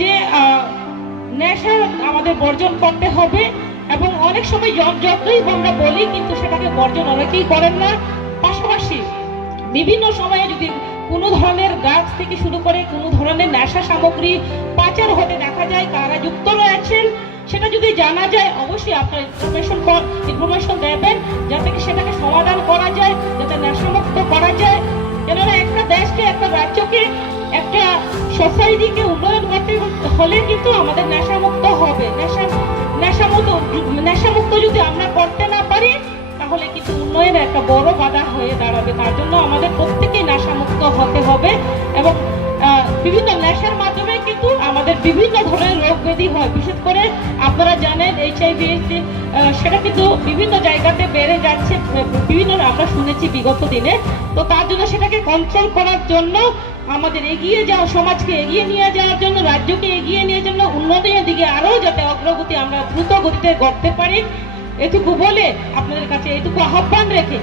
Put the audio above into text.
যে নেশা আমাদের বর্জন করতে হবে। এবং অনেক সময় যতই আমরা বলি কিন্তু সেটাকে বর্জন অনেকেই করেন না। পাশাপাশি বিভিন্ন সময়ে যদি কোনো ধরনের ড্রাগস থেকে শুরু করে কোনো ধরনের নেশা সামগ্রী পাচার হতে দেখা যায়, কারা যুক্ত রয়েছেন সেটা যদি জানা যায় অবশ্যই আপনার ইনফরমেশন দেবেন, যাতে সেটাকে সমাধান করা যায়, যাতে নেশামুক্ত করা যায়। কেননা একটা দেশকে, একটা রাজ্যকে, একটা সোসাইটিকে উন্নয়ন করতে হলে কিন্তু আমাদের নেশামুক্ত হবে। নেশামুক্ত যদি আমরা করতে না পারি তাহলে কিন্তু উন্নয়নের একটা বড় বাধা হয়ে দাঁড়াবে। তার জন্য আমাদের প্রত্যেকেই নেশামুক্ত হতে হবে। এবং বিভিন্ন নেশার মাধ্যমে কিন্তু আমাদের বিভিন্ন ধরনের রোগ ব্যাধি হয়। বিশেষ করে আপনারা জানেন HIV সেটা কিন্তু বিভিন্ন জায়গাতে বেড়ে যাচ্ছে, বিভিন্ন আমরা শুনেছি বিগত দিনে। তো তার জন্য সেটাকে কন্ট্রোল করার জন্য আমাদের এগিয়ে যাওয়া, সমাজকে এগিয়ে নিয়ে যাওয়ার জন্য, রাজ্যকে এগিয়ে নিয়ে জন্য, উন্নয়নের দিকে আরো যাতে অগ্রগতি আমরা দ্রুত গতিতে করতে পারি, এটুকু বলে আপনাদের কাছে এটুকু আহ্বান রেখে